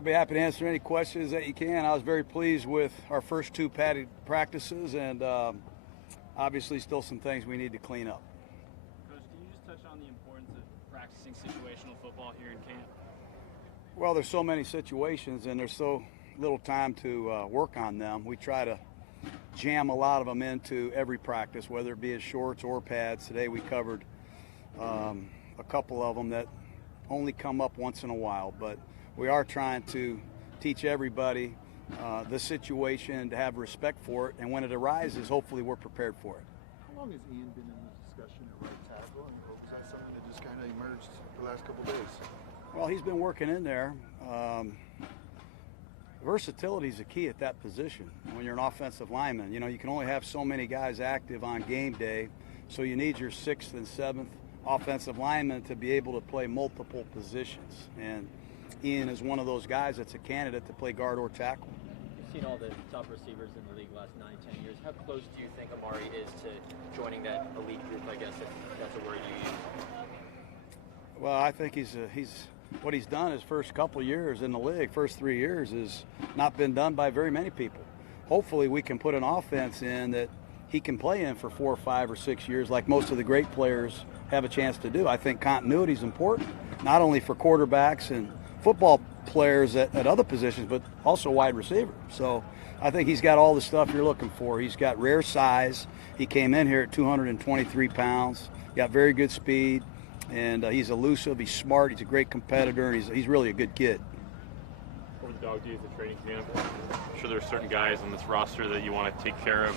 I'll be happy to answer any questions that you can. I was very pleased with our first 2 padded practices, and obviously still some things we need to clean up. Coach, can you just touch on the importance of practicing situational football here in camp? Well, there's so many situations, and there's so little time to work on them. We try to jam a lot of them into every practice, whether it be as shorts or pads. Today we covered a couple of them that only come up once in a while, but we are trying to teach everybody the situation, to have respect for it, and when it arises, hopefully we're prepared for it. How long has Ian been in the discussion at right tackle, and was that something that just kind of emerged the last couple of days? Well, he's been working in there. Versatility is a key at that position. When you're an offensive lineman, you can only have so many guys active on game day, so you need your 6th and 7th offensive linemen to be able to play multiple positions. And Ian is one of those guys that's a candidate to play guard or tackle. You've seen all the top receivers in the league the last 9-10 years. How close do you think Amari is to joining that elite group, I guess, if that's a word you use? Well, I think he's what he's done his first couple years in the league, first 3 years, has not been done by very many people. Hopefully we can put an offense in that he can play in for 4 or 5 or 6 years like most of the great players have a chance to do. I think continuity is important, not only for quarterbacks and football players at other positions, but also wide receiver. So I think he's got all the stuff you're looking for. He's got rare size. He came in here at 223 pounds, got very good speed, and he's elusive, he's smart, he's a great competitor, and he's really a good kid. Over the dog days of training camp, I'm sure there's certain guys on this roster that you want to take care of,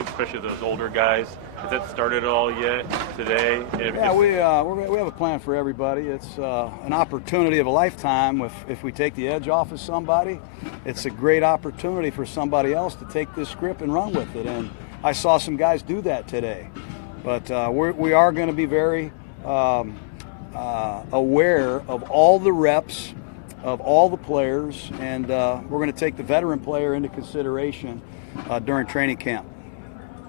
especially those older guys. Has that started at all yet today? Yeah, we have a plan for everybody. It's an opportunity of a lifetime. If we take the edge off of somebody, it's a great opportunity for somebody else to take this script and run with it. And I saw some guys do that today. But we are going to be very aware of all the reps, of all the players, and we're going to take the veteran player into consideration during training camp.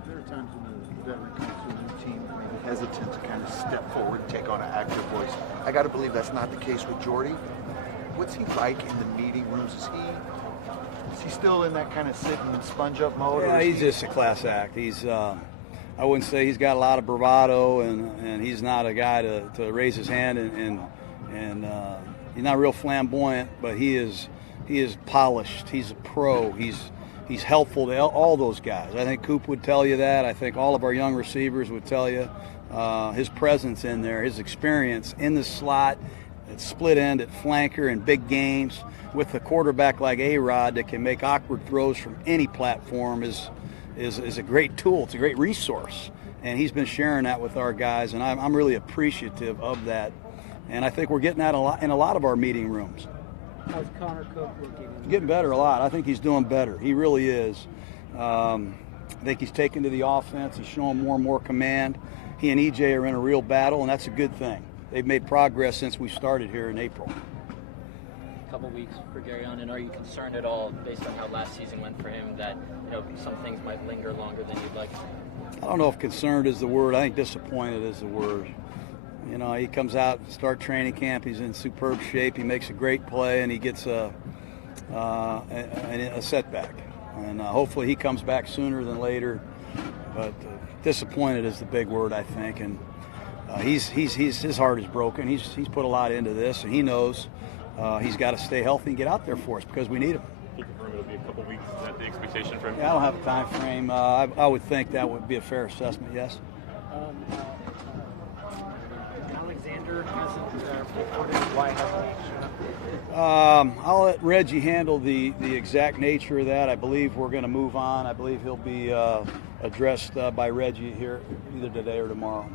There are times when the veteran comes to a new team maybe hesitant to kind of step forward and take on an active voice. I got to believe that's not the case with Jordy. What's he like in the meeting rooms? Is he still in that kind of sit and sponge up mode? Yeah, he's just a class act. He's I wouldn't say he's got a lot of bravado, and he's not a guy to raise his hand and he's not real flamboyant, but he is polished. He's a pro. He's helpful to all those guys. I think Coop would tell you that. I think all of our young receivers would tell you his presence in there, his experience in the slot, at split end, at flanker, in big games with a quarterback like A-Rod that can make awkward throws from any platform is a great tool. It's a great resource, and he's been sharing that with our guys, and I'm really appreciative of that. And I think we're getting that in a lot of our meeting rooms. How's Connor Cook looking? Getting better a lot. I think he's doing better. He really is. I think he's taken to the offense. He's showing more and more command. He and EJ are in a real battle, and that's a good thing. They've made progress since we started here in April. A couple weeks for Gary on, and are you concerned at all, based on how last season went for him, that some things might linger longer than you'd like? I don't know if concerned is the word. I think disappointed is the word. He comes out to start training camp. He's in superb shape. He makes a great play, and he gets a setback. And hopefully he comes back sooner than later. But disappointed is the big word, I think. And his heart is broken. He's put a lot into this, and he knows he's got to stay healthy and get out there for us because we need him. Can you confirm it'll be a couple weeks? Is that the expectation for him? Yeah, I don't have a time frame. I would think that would be a fair assessment, yes. Alexander hasn't reported why hasn't he shown up? I'll let Reggie handle the exact nature of that. I believe we're going to move on. I believe he'll be addressed by Reggie here either today or tomorrow.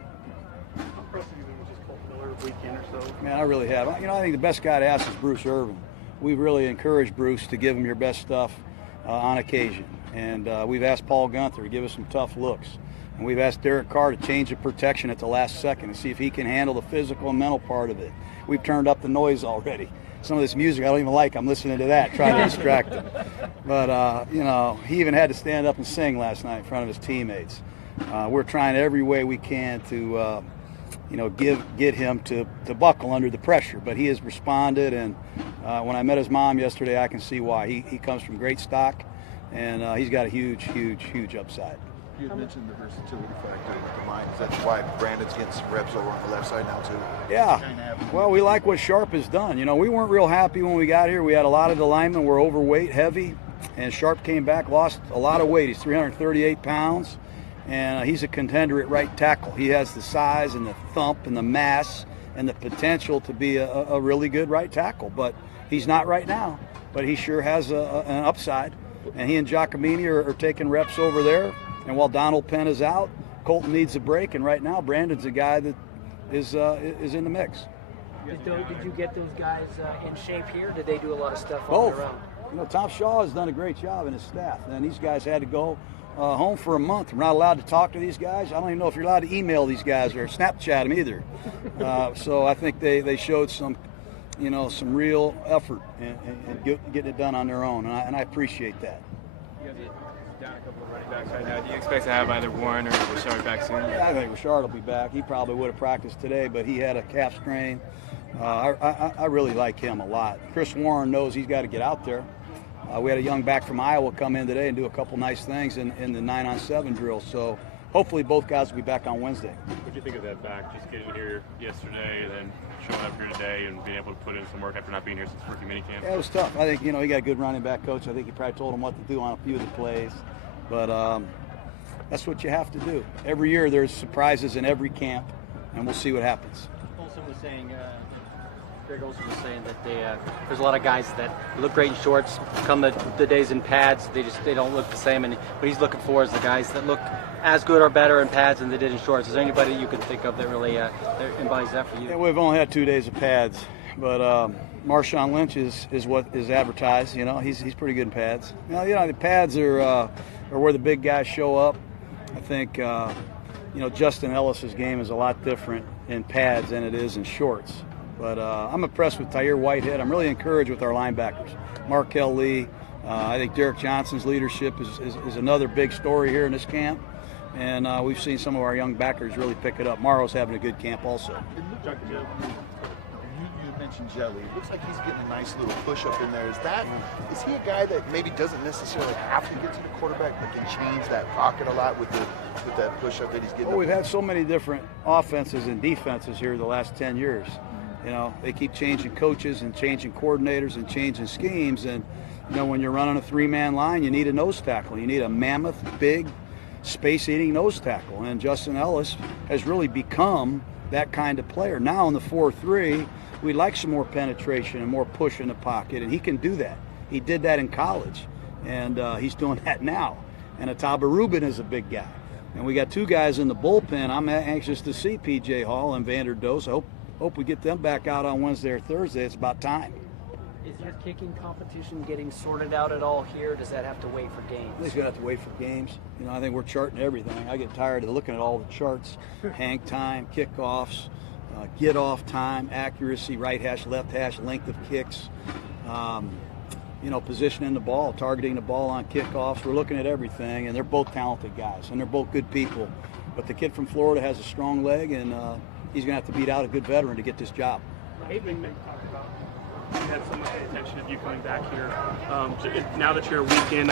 How impressive have you been with just Colt Miller weekend or so? Man, I really have. I think the best guy to ask is Bruce Irvin. We've really encouraged Bruce to give him your best stuff on occasion. And we've asked Paul Gunther to give us some tough looks. And we've asked Derek Carr to change the protection at the last second and see if he can handle the physical and mental part of it. We've turned up the noise already. Some of this music I don't even like. I'm listening to that, trying to distract him. But, he even had to stand up and sing last night in front of his teammates. We're trying every way we can to, get him to buckle under the pressure. But he has responded, and When I met his mom yesterday, I can see why. He comes from great stock, and he's got a huge upside. You had mentioned the versatility factor with the line. Is that why Brandon's getting some reps over on the left side now, too? Yeah. Well, we like what Sharp has done. You know, we weren't real happy when we got here. We had a lot of the linemen were overweight, heavy, and Sharp came back, lost a lot of weight. He's 338 pounds, and he's a contender at right tackle. He has the size and the thump and the mass and the potential to be a really good right tackle. But he's not right now, but he sure has an upside. And he and Giacomini are taking reps over there. And while Donald Penn is out, Colton needs a break. And right now, Brandon's a guy that is in the mix. Did you get those guys in shape here? Did they do a lot of stuff on Both. their own? You know, Tom Shaw has done a great job and his staff. And these guys had to go home for a month. We're not allowed to talk to these guys. I don't even know if you're allowed to email these guys or Snapchat them either. So I think they showed some real effort in getting it done on their own, and I appreciate that. You guys are down a couple of running backs right now. Do you expect to have either Warren or Richard back soon? Yeah, I think Richard will be back. He probably would have practiced today, but he had a calf strain. I really like him a lot. Chris Warren knows he's got to get out there. We had a young back from Iowa come in today and do a couple nice things in the 9-on-7 drill. So hopefully both guys will be back on Wednesday. What do you think of that back? Just getting here yesterday and then showing up here today and being able to put in some work after not being here since rookie minicamp? Yeah, it was tough. I think, he got a good running back coach. I think he probably told him what to do on a few of the plays. But that's what you have to do. Every year there's surprises in every camp, and we'll see what happens. Olsen was saying, Greg Olsen was saying that there's a lot of guys that look great in shorts. Come the days in pads, they don't look the same. And what he's looking for is the guys that look as good or better in pads than they did in shorts. Is there anybody you can think of that really that embodies that for you? Yeah, we've only had 2 days of pads, but Marshawn Lynch is what is advertised. He's pretty good in pads. The pads are where the big guys show up. I think Justin Ellis's game is a lot different in pads than it is in shorts. But I'm impressed with Tyre Whitehead. I'm really encouraged with our linebackers. Markel Lee. I think Derek Johnson's leadership is another big story here in this camp. And we've seen some of our young backers really pick it up. Morrow's having a good camp also. You mentioned Jelly. It looks like he's getting a nice little push up in there. Is he a guy that maybe doesn't necessarily have to get to the quarterback, but can change that pocket a lot with that push up that he's getting? Well, we've had so many different offenses and defenses here the last 10 years. They keep changing coaches and changing coordinators and changing schemes. And, when you're running a 3-man line, you need a nose tackle. You need a mammoth, big, space-eating nose tackle. And Justin Ellis has really become that kind of player. Now in the 4-3, we'd like some more penetration and more push in the pocket, and he can do that. He did that in college, and he's doing that now. And Ataba Rubin is a big guy. And we got 2 guys in the bullpen. I'm anxious to see P.J. Hall and Vander Does. I hope we get them back out on Wednesday or Thursday. It's about time. Is your kicking competition getting sorted out at all here? Does that have to wait for games? He's going to have to wait for games. I think we're charting everything. I get tired of looking at all the charts. Hang time, kickoffs, get off time, accuracy, right hash, left hash, length of kicks, positioning the ball, targeting the ball on kickoffs. We're looking at everything, and they're both talented guys, and they're both good people. But the kid from Florida has a strong leg, and he's going to have to beat out a good veteran to get this job. Aiden talked about you had so much attention of you coming back here. Now that you're a week in,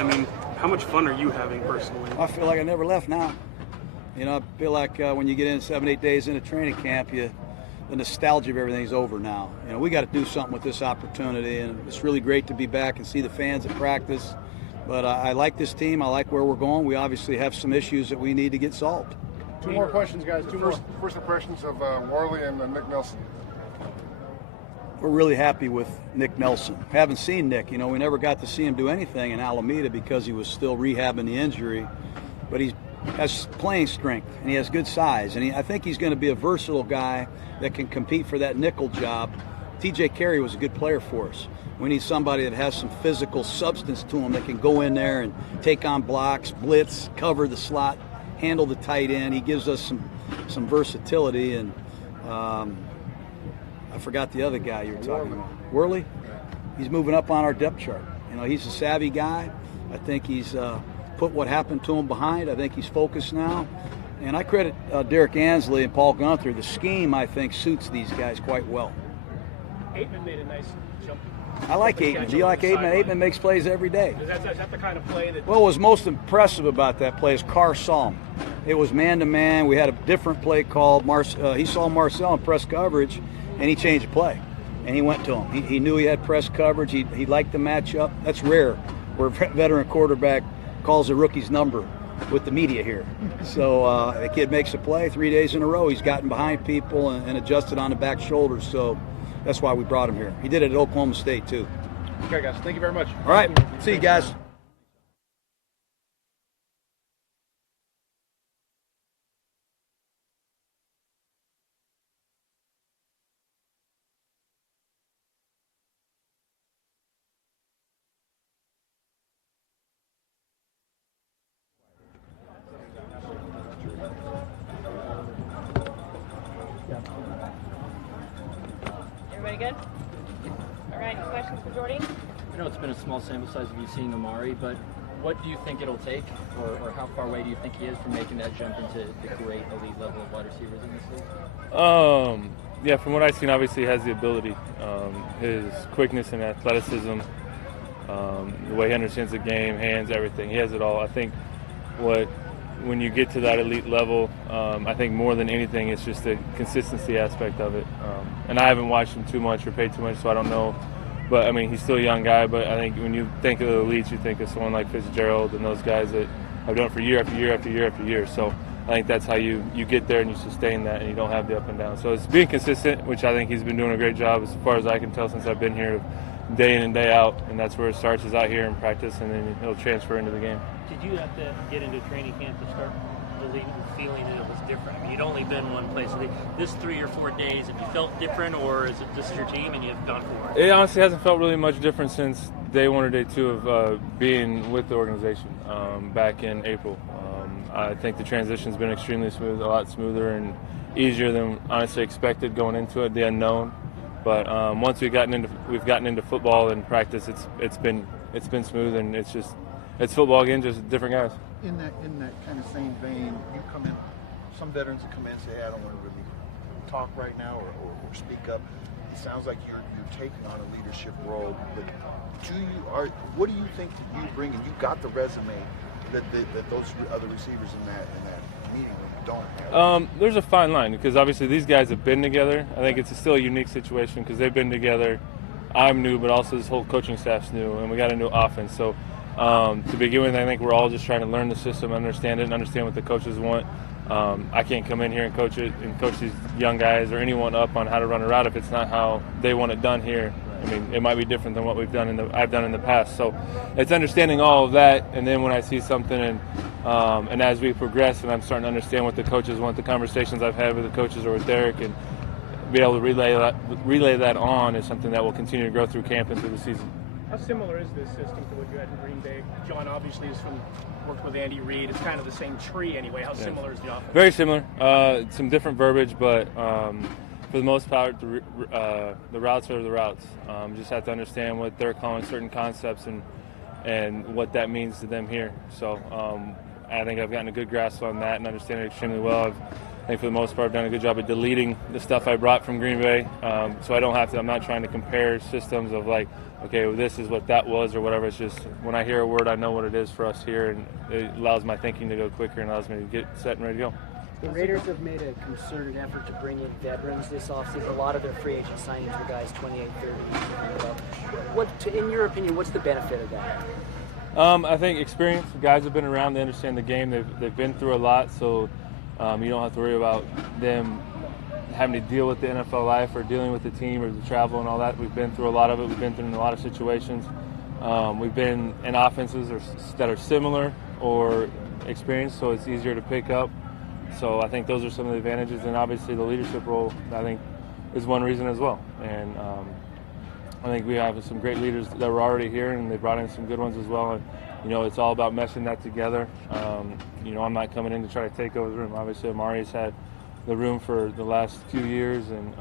how much fun are you having personally? I feel like I never left now. I feel like when you get in 7-8 days into training camp, the nostalgia of everything's over now. We got to do something with this opportunity, and it's really great to be back and see the fans at practice. But I like this team. I like where we're going. We obviously have some issues that we need to get solved. 2 more questions, guys. First impressions of Worley and Nick Nelson. We're really happy with Nick Nelson. Haven't seen Nick. We never got to see him do anything in Alameda because he was still rehabbing the injury. But he has playing strength, and he has good size. And I think he's going to be a versatile guy that can compete for that nickel job. T.J. Carey was a good player for us. We need somebody that has some physical substance to him that can go in there and take on blocks, blitz, cover the slot, handle the tight end. He gives us some versatility. And I forgot the other guy you were talking about. Worley? He's moving up on our depth chart. He's a savvy guy. I think he's put what happened to him behind. I think he's focused now. And I credit Derek Ansley and Paul Gunther. The scheme, I think, suits these guys quite well. Aitman made a nice jump. I like Aitman. Do you like Aitman? Aitman makes plays every day. Is that the kind of play that? Well, what was most impressive about that play is Carr saw him. It was man-to-man. We had a different play called. He saw Marcel in press coverage, and he changed the play. And he went to him. He knew he had press coverage. He liked the matchup. That's rare where a veteran quarterback calls a rookie's number with the media here. So the kid makes a play 3 days in a row. He's gotten behind people and adjusted on the back shoulders. So that's why we brought him here. He did it at Oklahoma State, too. Okay, guys. Thank you very much. All right. See you guys. Everybody good? All right, questions for Jordy? I know it's been a small sample size of you seeing Amari, but what do you think it'll take, or how far away do you think he is from making that jump into the great elite level of wide receivers in this league? Yeah, from what I've seen, obviously he has the ability. His quickness and athleticism, the way he understands the game, hands, everything. He has it all. I think when you get to that elite level, I think more than anything, it's just the consistency aspect of it. And I haven't watched him too much or paid too much, so I don't know. But, I mean, he's still a young guy, but I think when you think of the elites, you think of someone like Fitzgerald and those guys that have done it for year after year after year after year. So I think that's how you get there and you sustain that and you don't have the up and down. So it's being consistent, which I think he's been doing a great job as far as I can tell since I've been here, day in and day out. And that's where it starts, is out here in practice, and then it'll transfer into the game. Did you have to get into training camp to start believing, feeling that it was different? I mean, you'd only been one place. So this 3 or 4 days, have you felt different, or is it this is your team and you've gone for it? It honestly hasn't felt really much different since day 1 or day 2 of being with the organization back in April. I think the transition's been extremely smooth, a lot smoother and easier than honestly expected going into it, the unknown. But once we've gotten into football and practice, it's been smooth, and it's football again, just different guys. In that kind of same vein, you come in. Some veterans that come in and say, "Hey, I don't want to really talk right now or speak up." It sounds like you're taking on a leadership role. But what do you think that you bring? And you got the resume that those other receivers in that meeting room don't have. There's a fine line, because obviously these guys have been together. I think it's still a unique situation because they've been together. I'm new, but also this whole coaching staff's new, and we got a new offense. So to begin with, I think we're all just trying to learn the system, understand it, and understand what the coaches want. I can't come in here and coach these young guys or anyone up on how to run a route if it's not how they want it done here. I mean, it might be different than what I've done in the past. So it's understanding all of that, and then when I see something and as we progress and I'm starting to understand what the coaches want, the conversations I've had with the coaches or with Derek, and be able to relay that on is something that will continue to grow through camp and through the season. How similar is this system to what you had in Green Bay? John obviously worked with Andy Reid. It's kind of the same tree anyway. How similar is the offense? Very similar. Some different verbiage, but for the most part, the routes are the routes. Just have to understand what they're calling certain concepts and what that means to them here. So I think I've gotten a good grasp on that and understand it extremely well. I think for the most part I've done a good job of deleting the stuff I brought from Green Bay, so I don't have to. I'm not trying to compare systems of like, okay, well, this is what that was or whatever. It's just when I hear a word, I know what it is for us here, and it allows my thinking to go quicker and allows me to get set and ready to go. The Raiders have made a concerted effort to bring in veterans this offseason. A lot of their free agent signings were guys 28, 30. In your opinion, what's the benefit of that? I think experience. Guys have been around. They understand the game. They've been through a lot, so you don't have to worry about them having to deal with the NFL life or dealing with the team or the travel and all that. We've been through a lot of it. We've been through a lot of situations. We've been in offenses that are similar or experienced, so it's easier to pick up. So I think those are some of the advantages, and obviously the leadership role, I think, is one reason as well. And I think we have some great leaders that were already here, and they brought in some good ones as well. And it's all about meshing that together. I'm not coming in to try to take over the room. Obviously, Amari's had the room for the last few years, and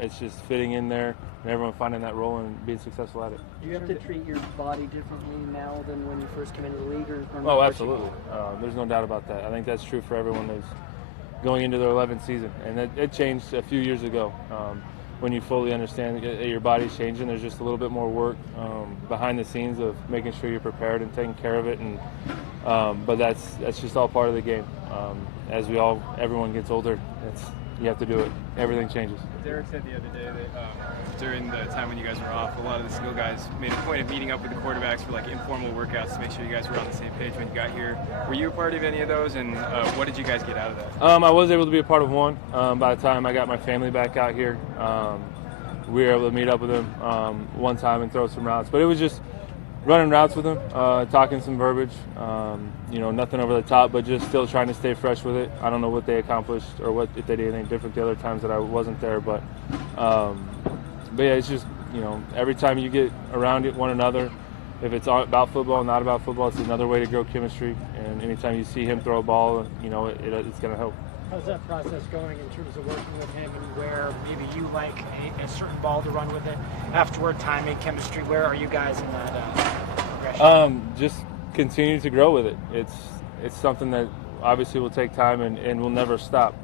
it's just fitting in there and everyone finding that role and being successful at it. Do you have to treat your body differently now than when you first came into the league? Oh, absolutely. There's no doubt about that. I think that's true for everyone that's going into their 11th season, and it changed a few years ago. when you fully understand that your body's changing. There's just a little bit more work behind the scenes of making sure you're prepared and taking care of it. And but that's just all part of the game. As everyone gets older, you have to do it. Everything changes. Derek said the other day that during the time when you guys were off, a lot of the skill guys made a point of meeting up with the quarterbacks for like informal workouts to make sure you guys were on the same page when you got here. Were you a part of any of those, and what did you guys get out of that? I was able to be a part of one. By the time I got my family back out here, we were able to meet up with them one time and throw some routes. But it was just running routes with them, talking some verbiage, nothing over the top, but just still trying to stay fresh with it. I don't know what they accomplished or if they did anything different the other times that I wasn't there, but yeah, it's just, every time you get around one another, if it's about football, not about football, it's another way to grow chemistry. And anytime you see him throw a ball, it's going to help. How's that process going in terms of working with him, and where maybe you like a certain ball to run with it? Afterward, timing, chemistry, where are you guys in that progression? Just continue to grow with it. It's something that obviously will take time and will never stop.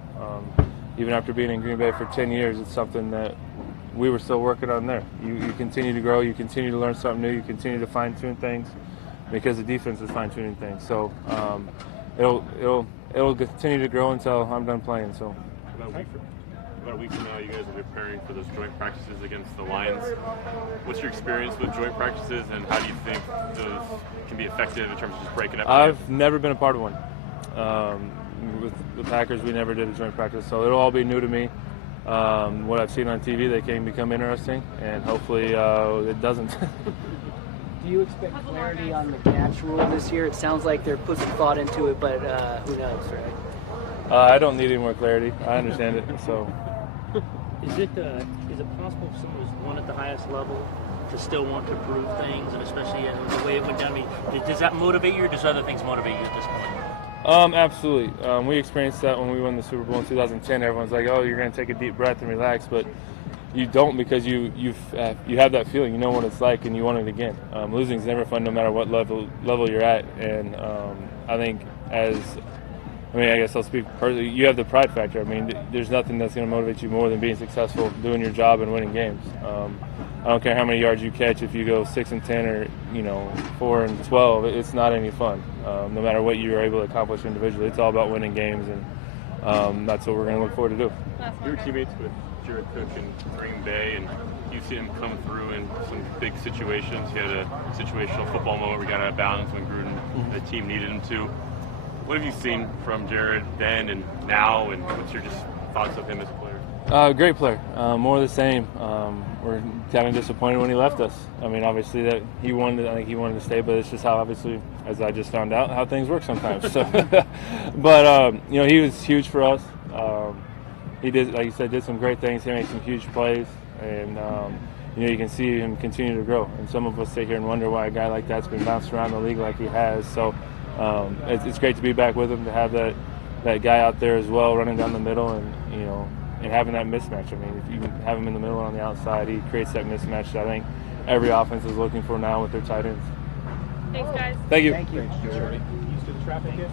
Even after being in Green Bay for 10 years, it's something that we were still working on there. You continue to grow, you continue to learn something new, you continue to fine-tune things because the defense is fine-tuning things. So it'll continue to grow until I'm done playing. So about a week from now, you guys will be preparing for those joint practices against the Lions. What's your experience with joint practices, and how do you think those can be effective in terms of just breaking up? I've never been a part of one. With the Packers, we never did a joint practice, so it'll all be new to me. What I've seen on TV, they can become interesting, and hopefully it doesn't. Do you expect clarity on the catch rule this year? It sounds like they're putting thought into it, but who knows, right? I don't need any more clarity. I understand it. So, is it possible for someone who's won at the highest level to still want to prove things, and especially the way it went down? Does that motivate you, or does other things motivate you at this point? Absolutely. We experienced that when we won the Super Bowl in 2010. Everyone's like, "Oh, you're going to take a deep breath and relax," but you don't, because you have that feeling. You know what it's like, and you want it again. Losing is never fun, no matter what level you're at. And I think I guess I'll speak personally. You have the pride factor. I mean, there's nothing that's going to motivate you more than being successful, doing your job, and winning games. I don't care how many yards you catch. If you go 6-10 or 4-12, it's not any fun. No matter what you're able to accomplish individually, it's all about winning games, and that's what we're going to look forward to do. You were teammates with Jared Cook in Green Bay, and you've seen him come through in some big situations. He had a situational football moment where he got out of bounds when Gruden, the team, needed him to. What have you seen from Jared then and now, and what's your just thoughts of him as a player? Great player. More of the same. We're kind of disappointed when he left us. I mean, obviously that I think he wanted to stay, but it's just how, obviously, as I just found out, how things work sometimes. So, but he was huge for us. He did, like you said, did some great things. He made some huge plays, and you can see him continue to grow. And some of us sit here and wonder why a guy like that's been bounced around the league like he has. So it's great to be back with him, to have that guy out there as well, running down the middle, and and having that mismatch. I mean, if you have him in the middle and on the outside, he creates that mismatch that I think every offense is looking for now with their tight ends. Thanks, guys. Thank you. Thank you. Thanks, Jordy. Used to the traffic yet?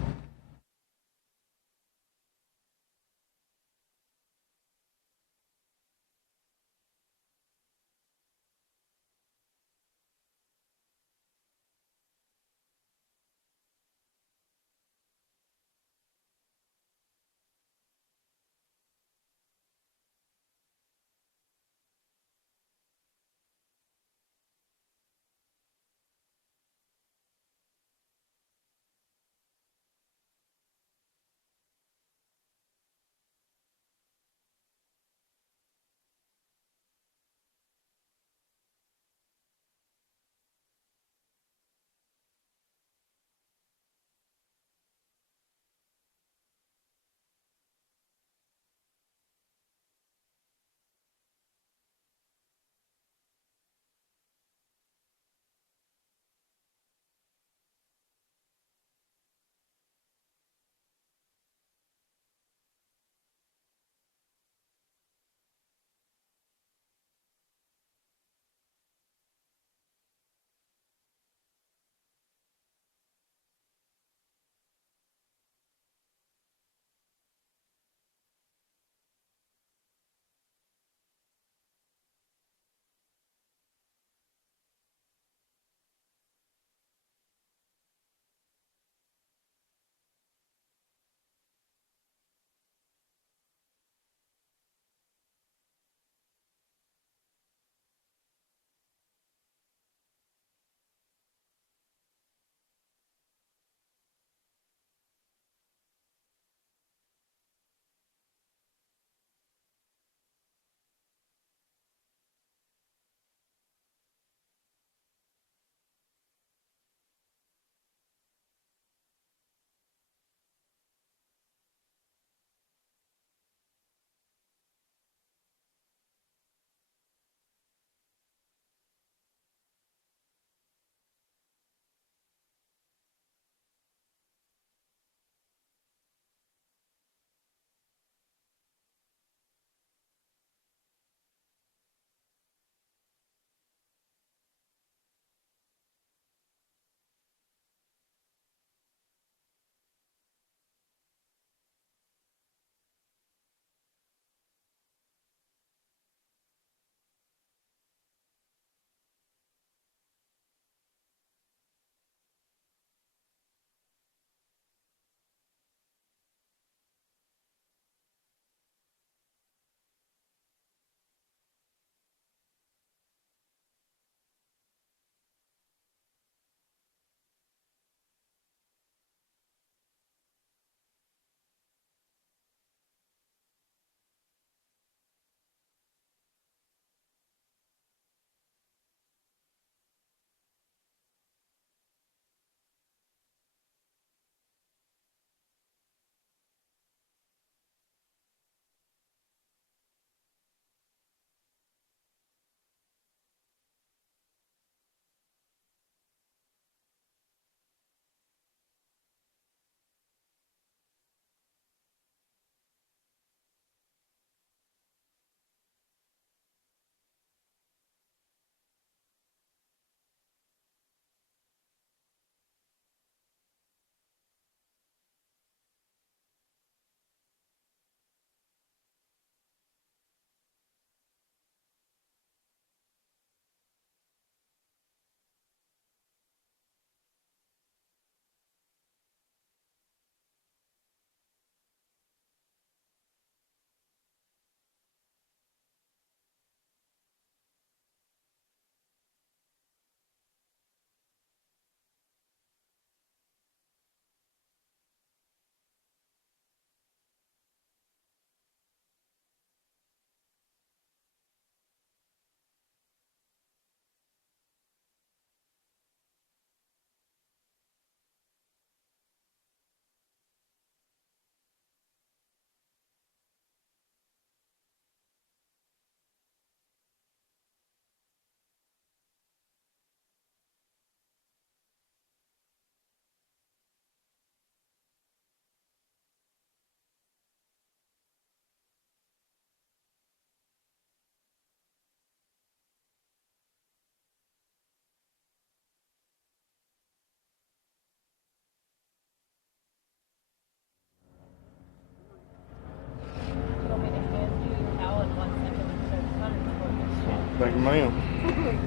Thank you, ma'am.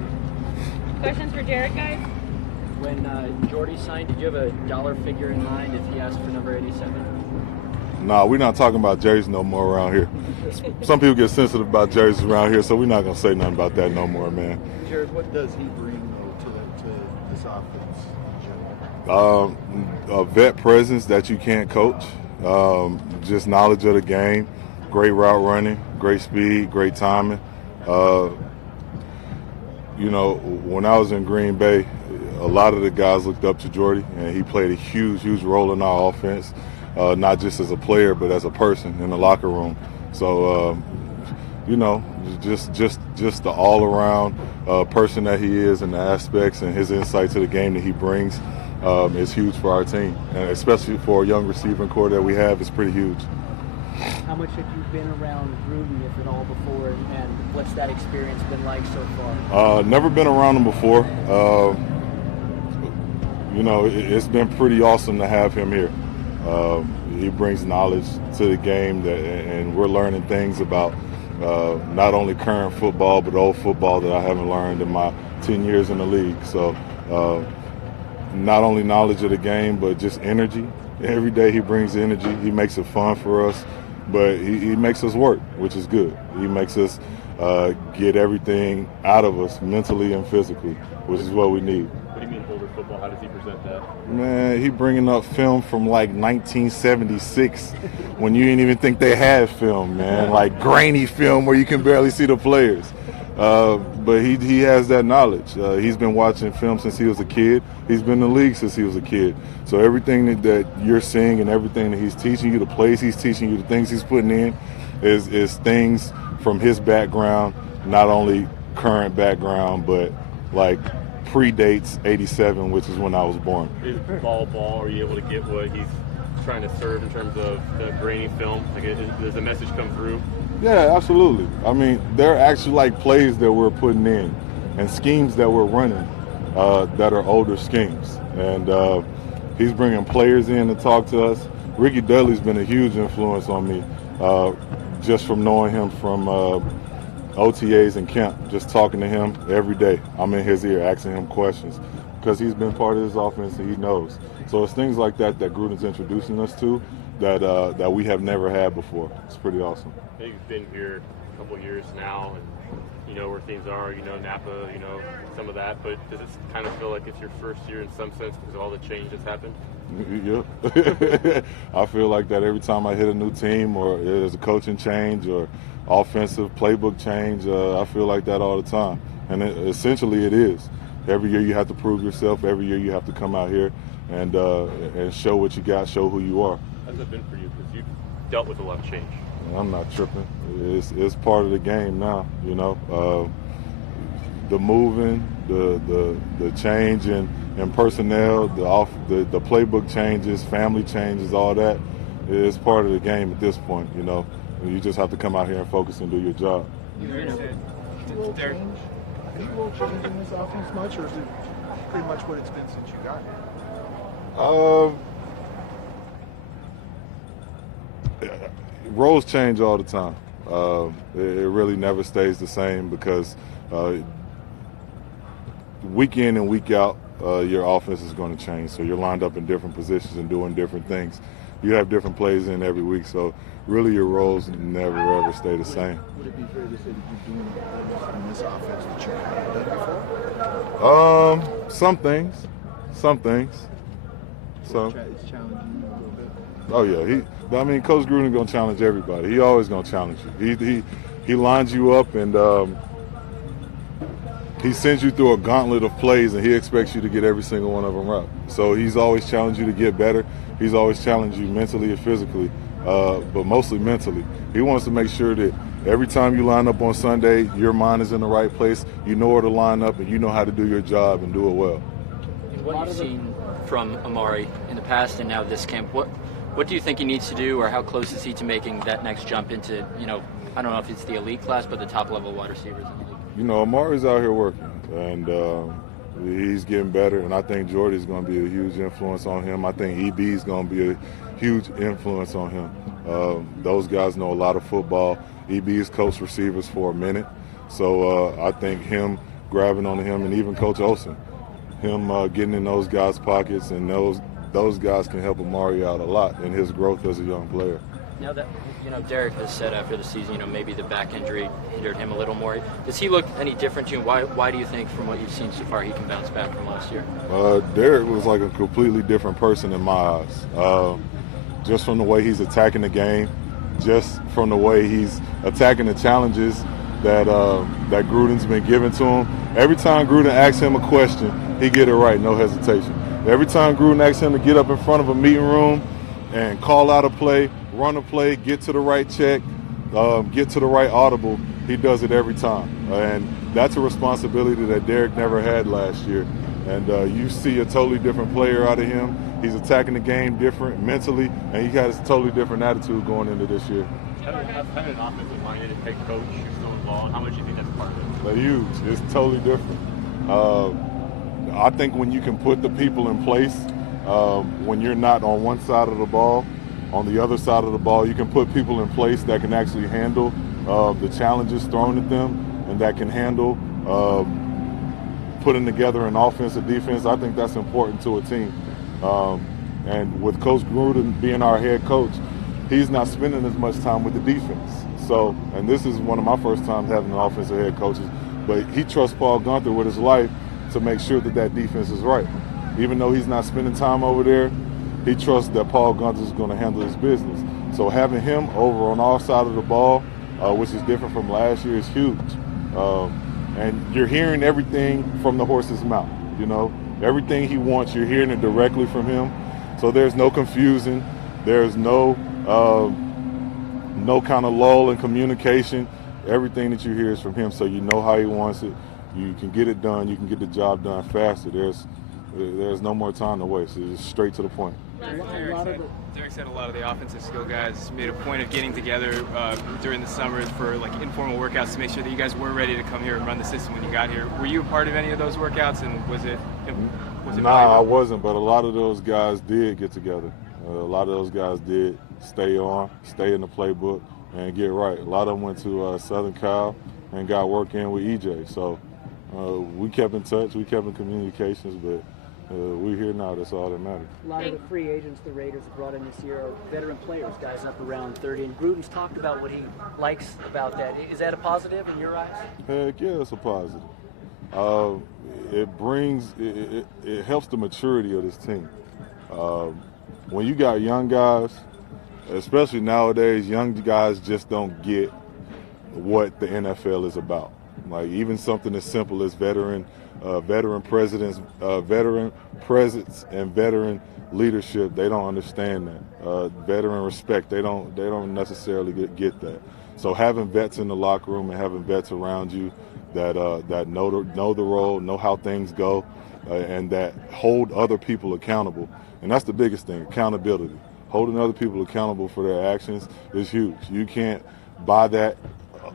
Questions for Jared, guys? When Jordy signed, did you have a dollar figure in mind if he asked for number 87? Nah, we're not talking about jerseys no more around here. Some people get sensitive about jerseys around here, so we're not going to say nothing about that no more, man. Jared, what does he bring, though, to this offense in general? A vet presence that you can't coach, just knowledge of the game, great route running, great speed, great timing. You know, when I was in Green Bay, a lot of the guys looked up to Jordy, and he played a huge, huge role in our offense, not just as a player, but as a person in the locker room. So, you know, just the all-around person that he is and the aspects and his insight to the game that he brings is huge for our team, and especially for a young receiving core that we have, is pretty huge. How much have you been around Gruden, if at all, before, and what's that experience been like so far? Never been around him before. You know, it's been pretty awesome to have him here. He brings knowledge to the game, and we're learning things about not only current football, but old football that I haven't learned in my 10 years in the league. So not only knowledge of the game, but just energy. Every day he brings energy. He makes it fun for us, but he makes us work, which is good. He makes us get everything out of us mentally and physically, which is what we need. What do you mean older football? How does he present that? Man, he bringing up film from like 1976 when you didn't even think they had film, man. Like grainy film where you can barely see the players. But he has that knowledge. He's been watching film since he was a kid. He's been in the league since he was a kid. So everything that you're seeing and everything that he's teaching you, the plays he's teaching you, the things he's putting in, is things from his background, not only current background, but like predates 87, which is when I was born. Is ball, are you able to get what he's trying to serve in terms of the grainy film? Like, does the message come through? Yeah, absolutely. I mean, there are actually like plays that we're putting in and schemes that we're running that are older schemes. And he's bringing players in to talk to us. Ricky Dudley's been a huge influence on me just from knowing him from OTAs and camp, just talking to him every day. I'm in his ear asking him questions because he's been part of this offense and he knows. So it's things like that that Gruden's introducing us to that we have never had before. It's pretty awesome. You've been here a couple of years now, and you know where things are, you know Napa, you know some of that, but does it kind of feel like it's your first year in some sense because of all the change that's happened? Yep. I feel like that every time I hit a new team or there's a coaching change or offensive playbook change, I feel like that all the time. And essentially it is. Every year you have to prove yourself. Every year you have to come out here and show what you got, show who you are. How's it been for you? Because you've dealt with a lot of change. I'm not tripping. It's part of the game now, you know. The moving, the change in personnel, the playbook changes, family changes, all that is part of the game at this point, you know. You just have to come out here and focus and do your job. He will change in this offense much, or is it pretty much what it's been since you got here? Roles change all the time. It really never stays the same because week in and week out, your offense is going to change. So you're lined up in different positions and doing different things. You have different plays in every week, so really your roles never ever stay the same. Would it be fair to say that you're doing things in this offense that you haven't done before? Some things. So It's challenging you a little bit. Oh yeah, I mean, Coach Gruden gonna challenge everybody. He always gonna challenge you. He lines you up and he sends you through a gauntlet of plays, and he expects you to get every single one of them right. So he's always challenged you to get better. He's always challenged you mentally and physically, but mostly mentally. He wants to make sure that every time you line up on Sunday, your mind is in the right place. You know where to line up, and you know how to do your job and do it well. What you've seen from Amari in the past and now this camp, what do you think he needs to do, or how close is he to making that next jump into, you know, I don't know if it's the elite class, but the top level wide receivers in the league? You know, Amari's out here working, and he's getting better, and I think Jordy's going to be a huge influence on him. I think EB's going to be a huge influence on him. Those guys know a lot of football. EB's coached receivers for a minute, So I think him grabbing onto him, and even Coach Olsen, him getting in those guys' pockets, and those guys can help Amari out a lot in his growth as a young player. Now that Derek has said after the season, maybe the back injury hindered him a little more. Does he look any different to you? Why do you think, from what you've seen so far, he can bounce back from last year? Derek was like a completely different person in my eyes. Just from the way he's attacking the game, just from the way he's attacking the challenges that Gruden's been giving to him. Every time Gruden asks him a question, he get it right, no hesitation. Every time Gruden asks him to get up in front of a meeting room and call out a play, run a play, get to the right check, get to the right audible, he does it every time. And that's a responsibility that Derek never had last year. And you see a totally different player out of him. He's attacking the game different mentally, and he has a totally different attitude going into this year. Having an offensive-minded head coach who's still involved, how much do you think that's part of it? Huge. It's totally different. I think when you can put the people in place, when you're not on one side of the ball, on the other side of the ball, you can put people in place that can actually handle the challenges thrown at them, and that can handle putting together an offense or defense. I think that's important to a team. And with Coach Gruden being our head coach, he's not spending as much time with the defense. So, and this is one of my first times having an offensive head coaches, but he trusts Paul Gunther with his life to make sure that that defense is right. Even though he's not spending time over there, he trusts that Paul Gunther is going to handle his business. So having him over on our side of the ball, which is different from last year, is huge. And you're hearing everything from the horse's mouth, Everything he wants, you're hearing it directly from him. So there's no confusion. There's no kind of lull in communication. Everything that you hear is from him, so you know how he wants it. You can get it done. You can get the job done faster. There's no more time to waste. It's just straight to the point. Derek said a lot of the offensive skill guys made a point of getting together during the summer for informal workouts to make sure that you guys were ready to come here and run the system when you got here. Were you a part of any of those workouts, and was it Nah, I wasn't, but a lot of those guys did get together. A lot of those guys did stay in the playbook, and get right. A lot of them went to Southern Cal and got work in with EJ. So we kept in touch, we kept in communications, but we're here now. That's all that matters. A lot of the free agents the Raiders have brought in this year are veteran players, guys up around 30. And Gruden's talked about what he likes about that. Is that a positive in your eyes? Heck yeah, it's a positive. It helps the maturity of this team. When you got young guys, especially nowadays, young guys just don't get what the NFL is about. Like even something as simple as veteran presence and veteran leadership, they don't understand that. Veteran respect, they don't necessarily get that. So having vets in the locker room and having vets around you that know the role, know how things go, and that hold other people accountable, and that's the biggest thing, accountability. Holding other people accountable for their actions is huge. You can't buy that.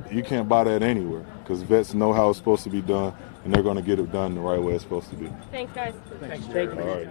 You can't buy that anywhere, because vets know how it's supposed to be done, and they're going to get it done the right way it's supposed to be. Thanks, guys. Thank you. All right.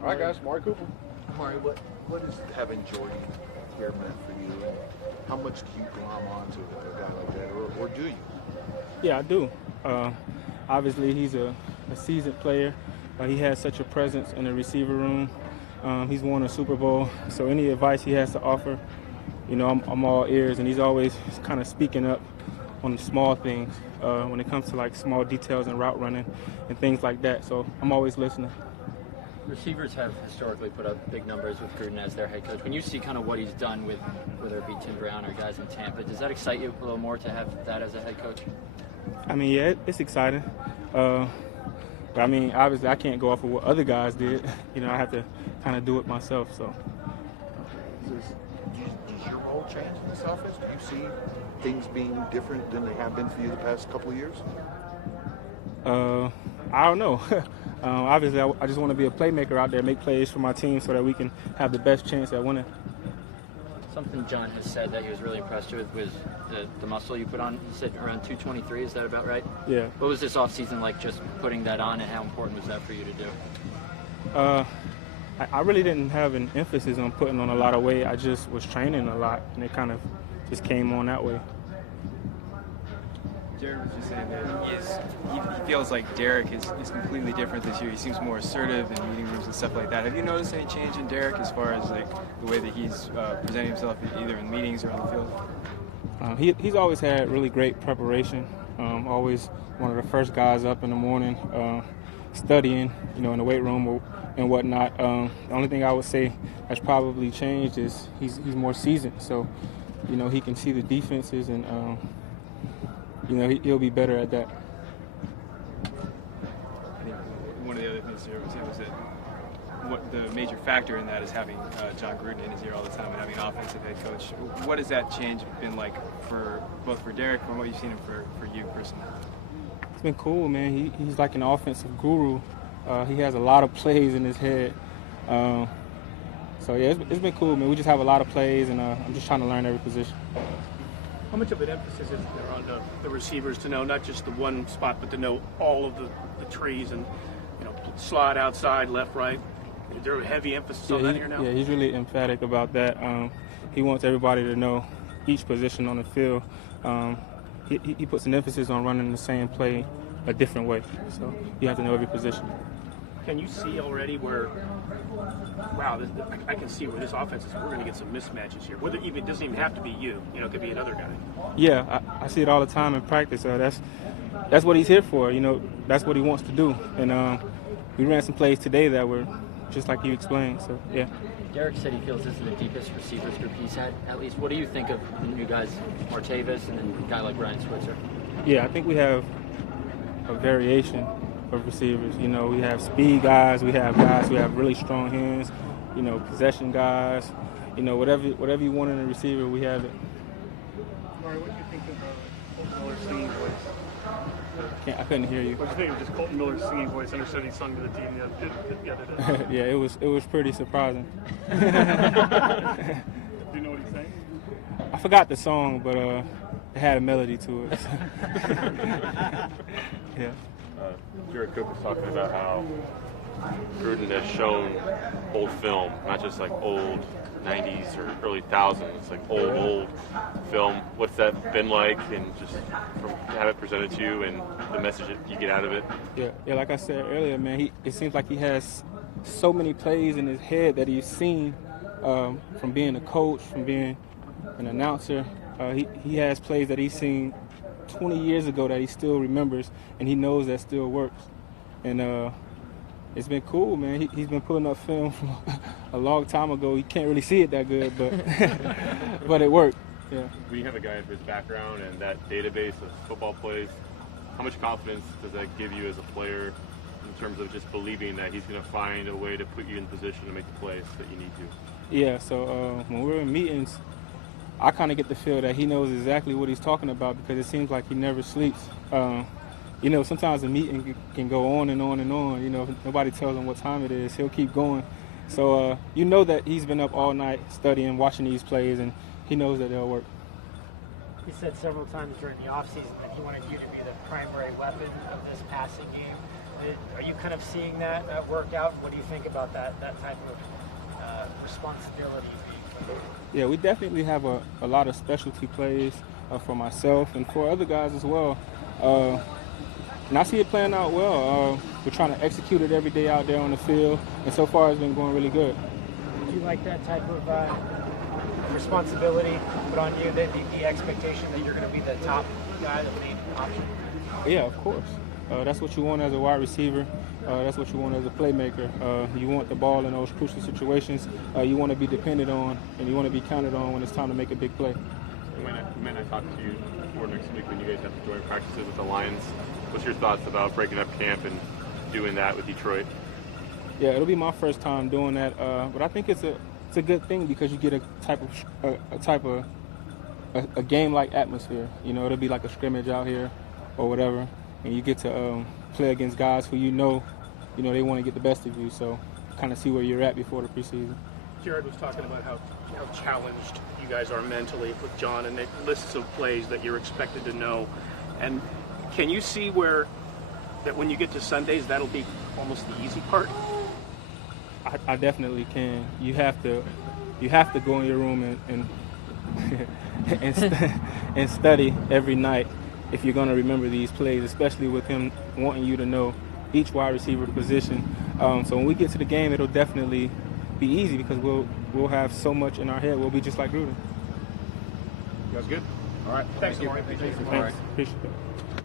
All right, guys. Amari Cooper. Amari, what is having Jordy here meant for you? And how much do you glom onto a guy like that, or do you? Yeah, I do. Obviously, he's a seasoned player. He has such a presence in the receiver room. He's won a Super Bowl, so any advice he has to offer, you know, I'm all ears, and he's always kind of speaking up on the small things when it comes to like small details and route running and things like that. So I'm always listening. Receivers have historically put up big numbers with Gruden as their head coach. When you see kind of what he's done with whether it be Tim Brown or guys in Tampa, does that excite you a little more to have that as a head coach? I mean, yeah, it's exciting. But I mean, obviously, I can't go off of what other guys did. You know, I have to kind of do it myself. So. Does your role change in this offense? Do you see things being different than they have been for you the past couple of years? I don't know. Obviously, I just want to be a playmaker out there, make plays for my team so that we can have the best chance at winning. Something John has said that he was really impressed with was the muscle you put on. He said around 223. Is that about right? Yeah. What was this offseason like, just putting that on, and how important was that for you to do? I really didn't have an emphasis on putting on a lot of weight. I just was training a lot, and it kind of just came on that way. Jared was just saying that he feels like Derek is completely different this year. He seems more assertive in meeting rooms and stuff like that. Have you noticed any change in Derek as far as like the way that he's presenting himself either in meetings or on the field? He's always had really great preparation. Always one of the first guys up in the morning, studying, you know, in the weight room and whatnot. The only thing I would say has probably changed is he's more seasoned. So, you know, he can see the defenses and. You know, he'll be better at that. I think one of the other things there was that what the major factor in that is having Jon Gruden in his ear all the time and having an offensive head coach. What has that change been like for both for Derek and what you've seen him for you personally? It's been cool, man. He's like an offensive guru. He has a lot of plays in his head. So, yeah, it's been cool, man. We just have a lot of plays, and I'm just trying to learn every position. How much of an emphasis is there on the receivers to know not just the one spot, but to know all of the trees and, you know, slot outside, left, right? Is there a heavy emphasis on that here now? Yeah, he's really emphatic about that. He wants everybody to know each position on the field. He puts an emphasis on running the same play a different way. So you have to know every position. Can you see already where, wow, I can see where this offense is, we're going to get some mismatches here. Whether it doesn't even have to be you, you know, it could be another guy. Yeah, I see it all the time in practice. That's what he's here for, you know, that's what he wants to do. And we ran some plays today that were just like you explained, so yeah. Derek said he feels this is the deepest receivers group he's had, at least. What do you think of the new guys, Martavis and then a guy like Ryan Switzer? Yeah, I think we have a variation of receivers. You know, we have speed guys, we have guys who have really strong hands, you know, possession guys, you know, whatever you want in a receiver, we have it. Amari, what do you think of Colton Miller's singing voice? I couldn't hear you. What do you think of just Colton Miller's singing voice? I understood he sung to the team the other day. Yeah, it was pretty surprising. Do you know what he's saying? I forgot the song, but it had a melody to it. Yeah. Jared Cook was talking about how Gruden has shown old film, not just like old 90s or early 2000s, like old film. What's that been like, and just from have it presented to you and the message that you get out of it? Yeah. Like I said earlier, man, it seems like he has so many plays in his head that he's seen from being a coach, from being an announcer. He has plays that he's seen 20 years ago that he still remembers, and he knows that still works. And it's been cool, man. He's been putting up film from a long time ago. You can't really see it that good, but but it worked. Yeah. When you have a guy of his background and that database of football plays, how much confidence does that give you as a player in terms of just believing that he's going to find a way to put you in position to make the plays that you need to? Yeah, so when we're in meetings, I kind of get the feel that he knows exactly what he's talking about because it seems like he never sleeps. You know, sometimes a meeting can go on and on and on. You know, if nobody tells him what time it is, he'll keep going. So you know that he's been up all night studying, watching these plays, and he knows that they'll work. he said several times during the offseason that he wanted you to be the primary weapon of this passing game. Are you kind of seeing that work out? What do you think about that type of responsibility? Yeah, we definitely have a lot of specialty plays for myself and for other guys as well. And I see it playing out well. We're trying to execute it every day out there on the field, and so far it's been going really good. Do you like that type of responsibility put on you, the expectation that you're going to be the top guy, the main option? Yeah, of course. That's what you want as a wide receiver. That's what you want as a playmaker. You want the ball in those crucial situations. You want to be depended on, and you want to be counted on when it's time to make a big play. When I talk to you before next week when you guys have to join practices with the Lions, what's your thoughts about breaking up camp and doing that with Detroit? Yeah, it'll be my first time doing that, but I think it's a good thing because you get a game-like atmosphere. You know, it'll be like a scrimmage out here or whatever, and you get to play against guys who you know they want to get the best of you. So, kind of see where you're at before the preseason. Jared was talking about how challenged you guys are mentally with Jon, and the lists of plays that you're expected to know. And can you see that when you get to Sundays, that'll be almost the easy part? I definitely can. You have to go in your room and study every night if you're going to remember these plays, especially with him wanting you to know each wide receiver position. So when we get to the game, it'll definitely be easy because we'll have so much in our head. We'll be just like Gruden. You guys good? All right. Thanks, Amari. Thanks. Appreciate it.